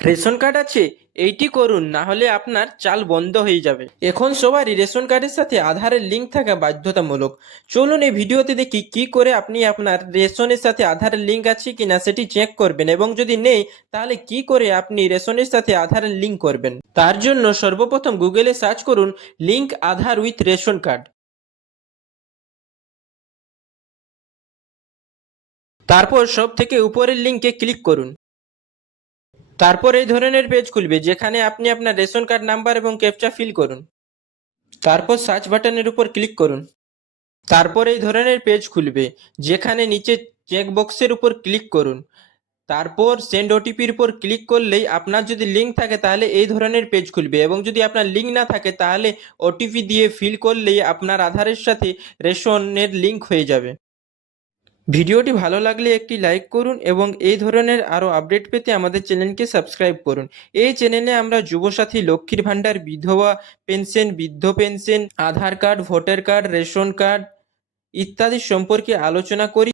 Ration card আছে, এইটি করুন, না হলে আপনার চাল বন্ধ হয়ে যাবে। এখন সবারই রেশন কার্ডের সাথে আধারের লিঙ্ক থাকা বাধ্যতামূলক। চলুন এই ভিডিওতে দেখি কি করে আপনি আপনার রেশনের সাথে আধারের লিঙ্ক আছে কিনা সেটি চেক করবেন, এবং যদি নেই তাহলে কি করে আপনি রেশনের সাথে আধারের লিঙ্ক করবেন। তার জন্য সর্বপ্রথম গুগলে সার্চ করুন link Aadhaar with ration card. তারপর সব থেকে উপরের লিঙ্কে ক্লিক করুন। তারপর এই ধরনের পেজ খুলবে, যেখানে আপনি আপনার রেশন কার্ড নাম্বার এবং ক্যাপচা ফিল করুন। তারপর সার্চ বাটনের উপর ক্লিক করুন। তারপর এই ধরনের পেজ খুলবে, যেখানে নিচে চেক বক্সের উপর ক্লিক করুন। তারপর সেন্ড ওটিপির উপর ক্লিক করলেই আপনার যদি লিঙ্ক থাকে তাহলে এই ধরনের পেজ খুলবে, এবং যদি আপনার লিঙ্ক না থাকে তাহলে ওটিপি দিয়ে ফিল করলেই আপনার আধারের সাথে রেশনের লিঙ্ক হয়ে যাবে। ভিডিওটি ভালো লাগলে একটি লাইক করুন, এবং এই ধরনের আরও আপডেট পেতে আমাদের চ্যানেলকে সাবস্ক্রাইব করুন। এই চ্যানেলে আমরা যুবসাথী, লক্ষ্মীর ভাণ্ডার, বিধবা পেনশন, বৃদ্ধ pension, Aadhaar card, voter card, ration card ইত্যাদি সম্পর্কে আলোচনা করি।